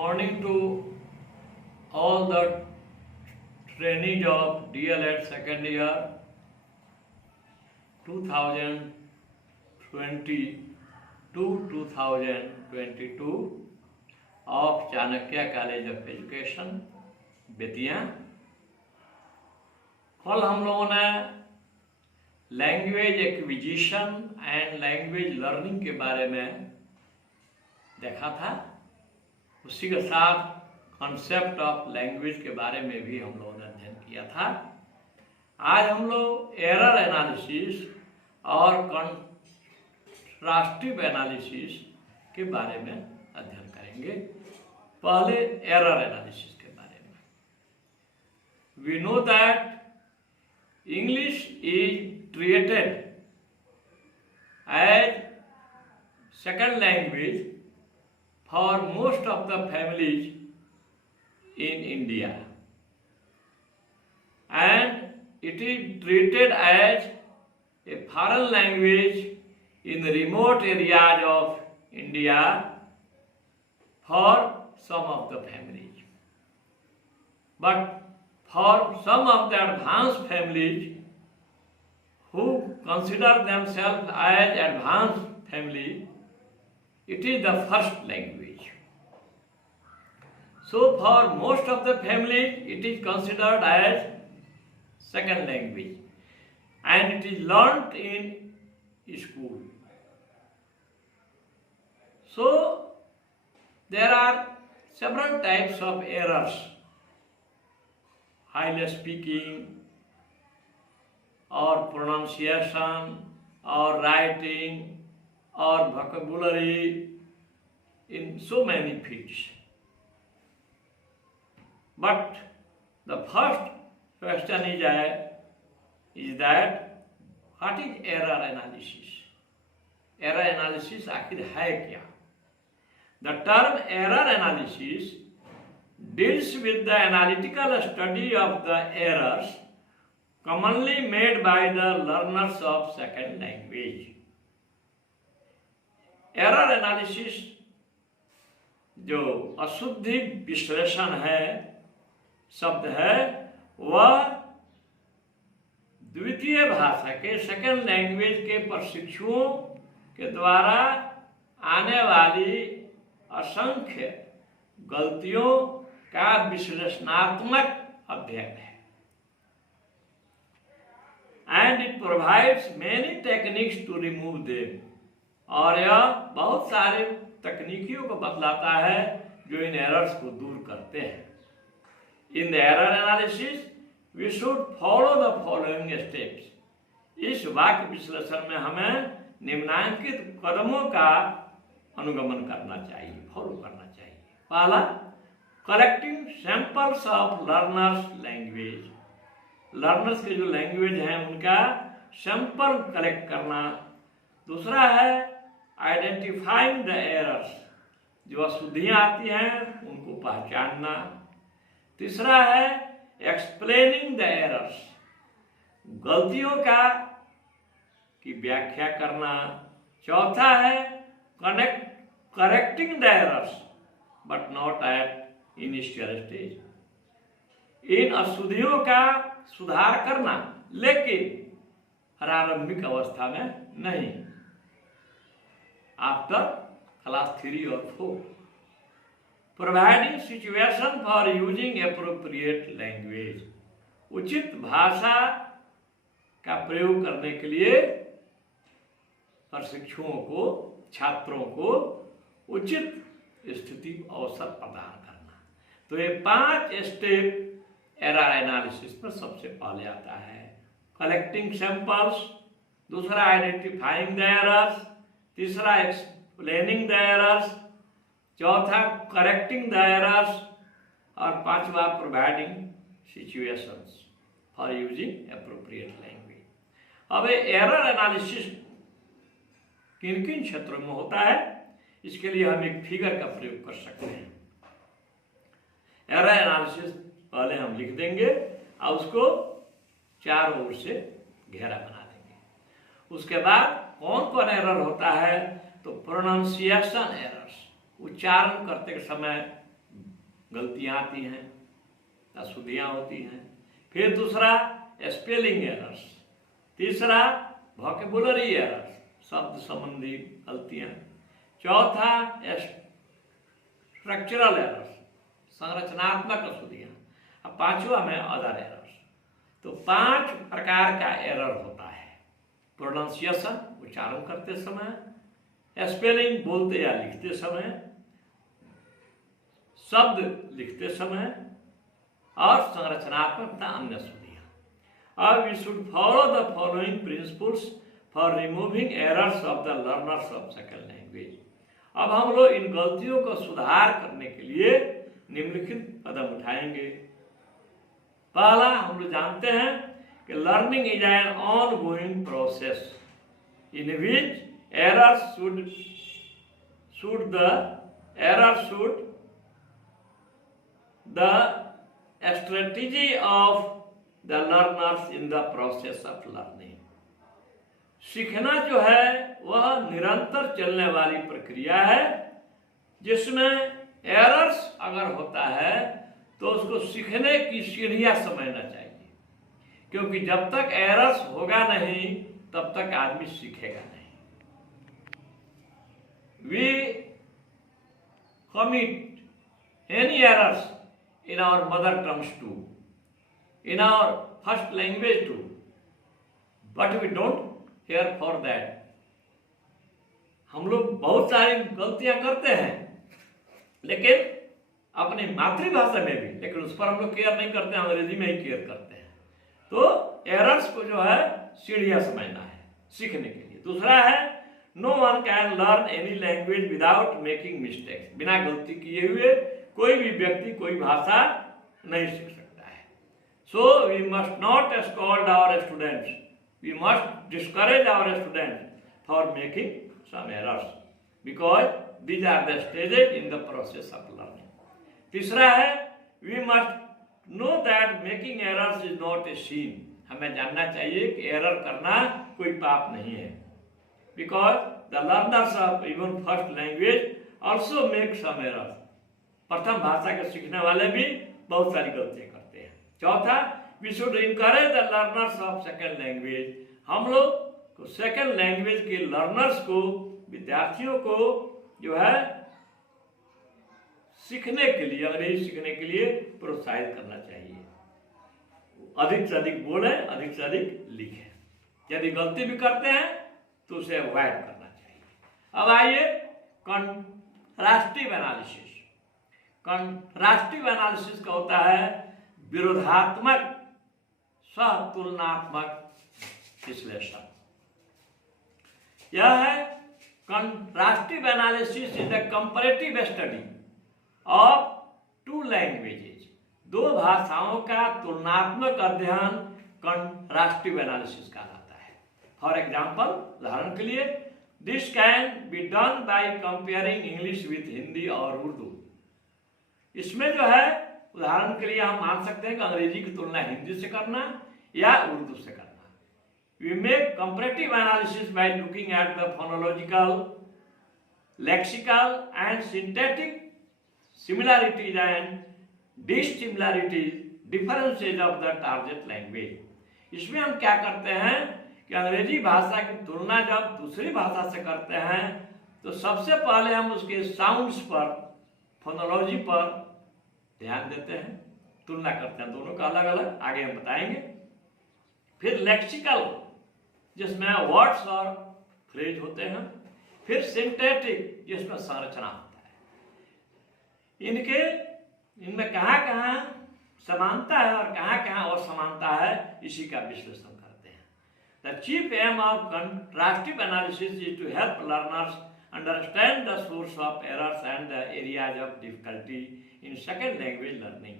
morning to all the trainees of DLED second year 2020-2022 of Chanakya college of education Bettiah. कल हम लोगों ने language acquisition and language learning के बारे में देखा था। उसी के साथ कॉन्सेप्ट ऑफ लैंग्वेज के बारे में भी हम लोगों ने अध्ययन किया था। आज हम लोग एरर एनालिसिस और कंट्रास्टिव एनालिसिस के बारे में अध्ययन करेंगे। पहले एरर एनालिसिस के बारे में। We know that English is treated as second language for most of the families in India, and it is treated as a foreign language in the remote areas of India for some of the families. But for some of the advanced families who consider themselves as advanced family, it is the first language. So for most of the families, it is considered as second language, and it is learnt in school. So there are several types of errors: highly speaking, or pronunciation, or writing, or vocabulary in so many fields. But the first question is that what is error analysis? Error analysis आखिर है क्या? The term error analysis deals with the analytical study of the errors commonly made by the learners of second language. Error analysis जो अशुद्धि विश्लेषण है शब्द है, वह द्वितीय भाषा के सेकंड लैंग्वेज के प्रशिक्षुओं के द्वारा आने वाली असंख्य गलतियों का विश्लेषणात्मक अध्ययन है। And it provides many techniques to remove them, और यह बहुत सारे तकनीकियों को बतलाता है जो इन एरर्स को दूर करते हैं। In the error analysis we should follow the following steps. इस वाक्य विश्लेषण में हमें निम्नलिखित कदमों का अनुगमन करना चाहिए, फॉलो करना चाहिए। पहला, collecting samples of learners language. Learners के जो लैंग्वेज हैं उनका सैंपल कलेक्ट करना। दूसरा है आइडेंटिफाइंग द एरर्स, जो अशुद्धियाँ आती हैं उनको पहचानना। तीसरा है एक्सप्लेनिंग द एरर्स, गलतियों की व्याख्या करना। चौथा है correcting the errors but not at initial stage, इन अशुद्धियों का सुधार करना लेकिन प्रारंभिक अवस्था में नहीं, आफ्टर क्लास 3 और 4। Providing situation for using appropriate language, उचित भाषा का प्रयोग करने के लिए प्रशिक्षुओं को, छात्रों को उचित स्थिति अवसर प्रदान करना। तो ये 5 स्टेप एरर एनालिसिस पर सबसे पहले आता है। कलेक्टिंग सैंपल्स, दूसरा आइडेंटिफाइंग द एरर्स, तीसरा एक्सप्लेनिंग द एरर्स, चौथा करेक्टिंग द एरर्स, और पांचवा providing situations for using appropriate language. अब एरर एनालिसिस किन किन क्षेत्रों में होता है, इसके लिए हम एक फिगर का प्रयोग कर सकते हैं। एरर एनालिसिस पहले हम लिख देंगे और उसको चारों ओर से घेरा बना देंगे। उसके बाद कौन कौन एरर होता है, तो प्रोनाउंसिएशन एरर्स, उच्चारण करते समय गलतियां आती हैं, अशुद्धियां होती हैं। फिर दूसरा स्पेलिंग एरर्स, तीसरा वोकेबुलरी एरर्स, शब्द संबंधी गलतियां, चौथा स्ट्रक्चरल एरर्स, संरचनात्मक अशुद्धियां, अब पांचवा में अदर एरर्स। तो 5 प्रकार का एरर होता है। प्रोनाउंसिएशन, उच्चारण करते समय, स्पेलिंग, बोलते या लिखते समय, शब्द लिखते समय, और संरचनात्मक अन्य अशुद्धियां। अब we should follow the following principles for removing errors of the learners of second language. अब हम लोग इन गलतियों को सुधार करने के लिए निम्नलिखित कदम उठाएंगे। पहला, हम लोग जानते हैं कि learning is an on going process in which error should the strategy of the learners in the process of learning। सीखना जो है वह निरंतर चलने वाली प्रक्रिया है, जिसमें एरर्स अगर होता है तो उसको सीखने की सीढ़ियां समझना चाहिए, क्योंकि जब तक एरर्स होगा नहीं तब तक आदमी सीखेगा नहीं। We commit any errors in our mother tongues too, in our first language too, but we don't care for that। हम लोग बहुत सारी गलतियां करते हैं लेकिन अपनी मातृभाषा में भी, लेकिन उस पर हम लोग केयर नहीं करते, अंग्रेजी में ही केयर करते हैं। तो एरर्स को जो है सीढ़ियां समझना है सीखने के लिए। दूसरा है, no one can learn any language without making mistakes. बिना गलती किए हुए कोई भी व्यक्ति कोई भाषा नहीं सीख सकता है। So we must not scold our students, we must discourage our students for making some errors, because these are the stages in the process of learning. तीसरा है, we must know that making errors is not a sin. हमें जानना चाहिए कि error करना कोई पाप नहीं है, because the learners of even first language also make some errors. प्रथम भाषा के सीखने वाले भी बहुत सारी गलतियां करते हैं। चौथा, we should encourage the learners of second language. हम लोग को सेकेंड लैंग्वेज के लर्नर्स को, विद्यार्थियों को जो है सीखने के लिए, अंग्रेजी सीखने के लिए प्रोत्साहित करना चाहिए। अधिक से अधिक बोलें, अधिक से अधिक लिखें। यदि गलती भी करते हैं तो उसे अवॉइड करना चाहिए। अब आइए कंट्रास्टिव एनालिसिस। कंट्रास्टिव एनालिसिस का होता है विरोधात्मक सह तुलनात्मक विश्लेषण। यह है contrastive analysis is the comparative study of two languages. दो भाषाओं का तुलनात्मक अध्ययन कंट्रास्टिव एनालिसिस कहलाता है। फॉर एग्जाम्पल, उदाहरण के लिए, this can be done by comparing English with Hindi और उर्दू। इसमें जो है उदाहरण के लिए हम मान सकते हैं कि अंग्रेजी की तुलना हिंदी से करना या उर्दू से करना। We make comparative analysis by looking at the phonological, lexical and syntactic similarities and dissimilarities, differences of the target language। इसमें हम क्या करते हैं कि अंग्रेजी भाषा की तुलना जब दूसरी भाषा से करते हैं तो सबसे पहले हम उसके साउंड्स पर, फोनोलॉजी पर ध्यान देते हैं, तुलना करते हैं दोनों का अलग अलग, आगे हम बताएंगे। फिर लेक्सिकल, जिसमें वर्ड्स और फ्रेज होते हैं। फिर सिंथेटिक, जिसमें संरचना होता है। इनमें कहाँ कहाँ समानता है और कहाँ कहाँ असमानता है, इसी का विश्लेषण करते हैं। The chief aim of contrastive analysis is to help learners understand the source of errors and the areas of difficulty in second language learning.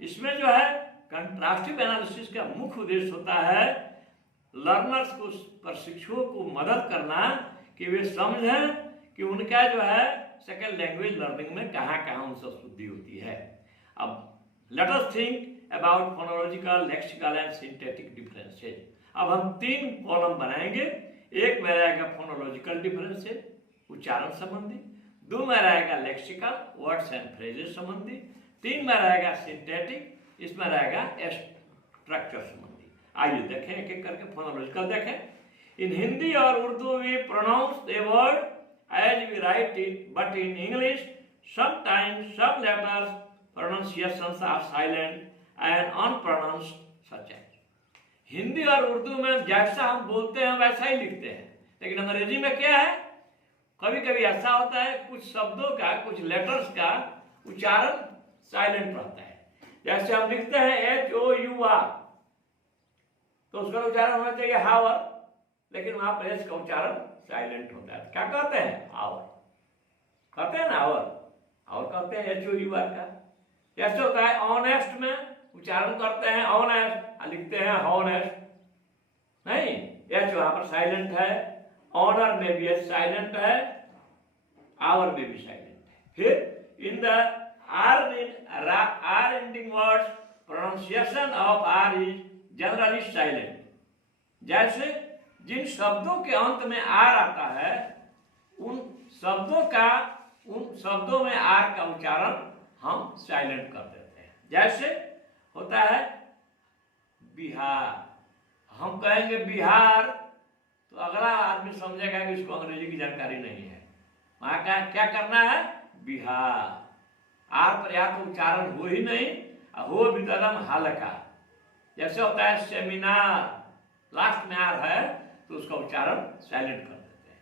इसमें जो है कंट्रास्टिव एनालिसिस का मुख्य उद्देश्य होता है लर्नर्स को, प्रशिक्षुओं को मदद करना कि वे समझें कि उनका जो है सेकेंड लैंग्वेज लर्निंग में कहाँ कहाँ उनसे अशुद्धि होती है। अब let us think about phonological, lexical and synthetic differences. अब हम 3 कॉलम बनाएंगे। एक में रहेगा फोनोलॉजिकल डिफरेंसेस, उच्चारण संबंधी। 2 में रहेगा लेक्सिकल, वर्ड्स एंड फ्रेजेस संबंधी। 3 में रहेगा सिंथेटिक, इसमें रहेगा स्ट्रक्चर संबंधी। आइए देखें एक एक करके फोनोलॉजिकल देखें। इन हिंदी और Urdu we pronounce the word as we write it, but in English sometimes some letters pronunciations are silent and unpronounced such as. Hindi और उर्दू में जैसा हम बोलते हैं वैसा ही लिखते हैं, लेकिन अंग्रेजी में क्या है, कभी कभी ऐसा होता है कुछ शब्दों का, कुछ लेटर्स का उच्चारण साइलेंट रहता है। जैसे हम लिखते हैं HOUR, तो उसका उच्चारण होना चाहिए हावर, लेकिन वहां पर एच का उच्चारण साइलेंट होता है। क्या कहते हैं? आवर कहते हैं ना, आवर कहते हैं HOUR का। जैसे होता है ऑनेस्ट में उच्चारण करते हैं ऑनेस्ट, लिखते हैं हॉनेस्ट, नहीं, एच वहां पर साइलेंट है। ऑनर में भी एच साइलेंट है, आवर में भी साइलेंट है। फिर in the R ending words pronunciation of R is generally silent। जैसे जिन शब्दों के अंत में आर आता है उन शब्दों में आर का उच्चारण हम साइलेंट कर देते हैं। जैसे होता है बिहार, हम कहेंगे बिहार, तो अगला आदमी समझेगा कि इसको अंग्रेजी की जानकारी नहीं है। वहां का क्या करना है? बिहार। आर पर या तो उच्चारण हो ही नहीं, हो भी एकदम हल्का। जैसे होता है सेमिनार, लास्ट में आर है तो उसका उच्चारण साइलेंट कर देते हैं।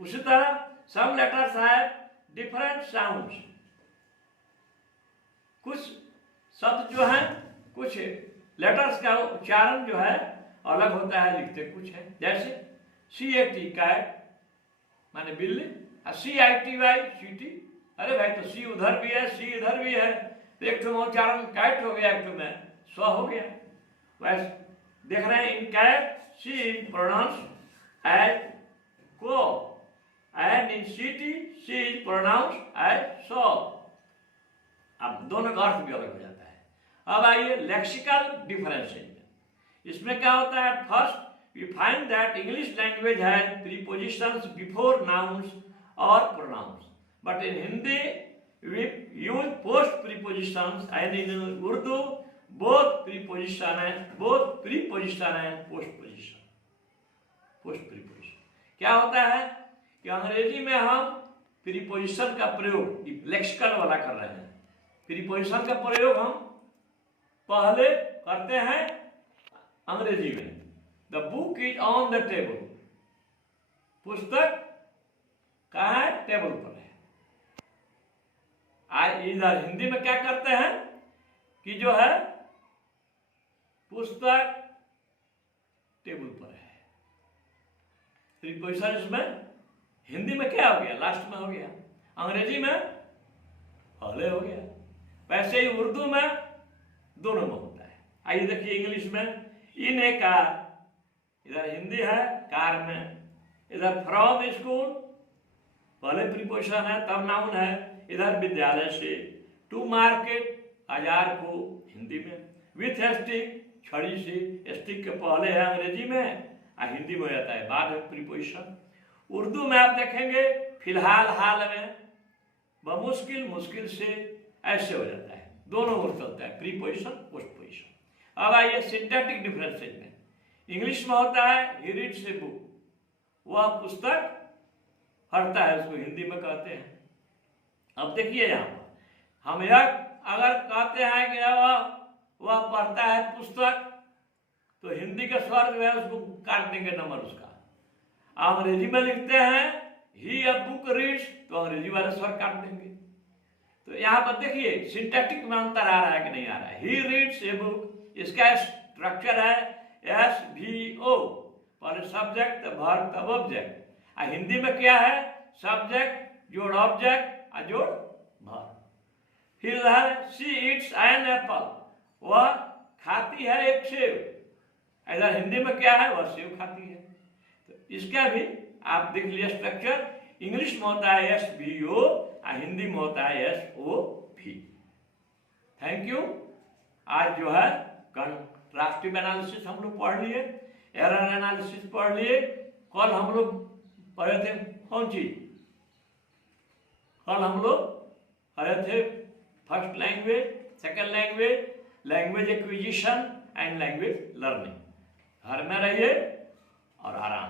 उसी तरह some letters have different sounds. कुछ शब्द जो है, कुछ लेटर्स का उच्चारण जो है अलग होता है, लिखते कुछ है। जैसे CAT कैट माने बिल्ली, CITY चीटी। अरे भाई, तो सी उधर भी है, सी इधर भी है, तो एक तो उच्चारण कैट हो गया, एक तो में स्व हो गया। वैसे देख रहे हैं in cat C is pronounced as K, and in city C is pronounced as S. अब दोनों का अर्थ भी अलग हो जाता है। अब आइए लेक्सिकल डिफरेंसेस। इसमें क्या होता है? First we find that English language has prepositions before nouns or pronouns, but in Hindi we use post prepositions, and in Urdu both preposition and post position। क्या होता है कि अंग्रेजी में हम प्रीपोजिशन का प्रयोग लेक्सिकल वाला कर रहे हैं। प्रीपोजिशन का प्रयोग हम पहले करते हैं अंग्रेजी में। The book is on the table। पुस्तक कहाँ है? टेबल पर है। इधर हिंदी में क्या करते हैं कि जो है पुस्तक टेबल पर है। प्रीपोजिशन इसमें हिंदी में क्या हो गया? लास्ट में हो गया। अंग्रेजी में पहले हो गया। वैसे ही उर्दू में दोनों में होता है। आइए देखिए इंग्लिश में इन ए कार, इधर हिंदी है कार में, इधर फ्रॉम स्कूल पहले प्रीपोजिशन है तब नाउन है, इधर विद्यालय से, टू मार्केट बाजार को हिंदी में, विथ स्टिक छड़ी से, स्टिक के पहले है अंग्रेजी में और हिंदी में जाता है बाद में प्रीपोजिशन। उर्दू में आप देखेंगे फिलहाल हाल में, बमुश्किल मुश्किल से, ऐसे हो जाता है। दोनों ओर चलता है प्रीपोजिशन पोस्टपोजिशन। अब आइए सिंटैक्टिक डिफरेंसेस में। इंग्लिश में होता है ही रीड्स ए बुक, वह पुस्तक पढ़ता है, उसको हिंदी में कहते हैं। अब देखिए यहाँ पर हम यह अगर कहते हैं कि वह पढ़ता है पुस्तक, तो हिंदी का स्वर जो है उसको काट देंगे नंबर उसका। अंग्रेजी में लिखते हैं ही अ बुक रीड्स, तो अंग्रेजी वाले स्वर काट देंगे। तो यहाँ पर देखिए सिंटैक्टिक में अंतर आ रहा है कि नहीं आ रहा है। ही रीड्स ए बुक, इसका स्ट्रक्चर है SVO, पहले सब्जेक्ट तब वर्ब तब ऑब्जेक्ट। हिंदी में क्या है? सब्जेक्ट जोड़ ऑब्जेक्ट और जोड़ वर्ब। फिर इधर शी ईट्स एन एप्पल, वह खाती है एक सेब। इधर हिंदी में क्या है? वह सेब खाती है। तो इसका भी आप देख लीजिए स्ट्रक्चर। इंग्लिश में होता है SVO और हिंदी में होता है SOV। Thank you. आज जो है कंट्रास्टिव एनालिसिस हम लोग पढ़ लिए, एरर एनालिसिस पढ़ लिए। कल हम लोग पढ़े थे कौन चीज? कल हम लोग पढ़े थे first language, second language, language acquisition and language learning. घर में रहिए और आराम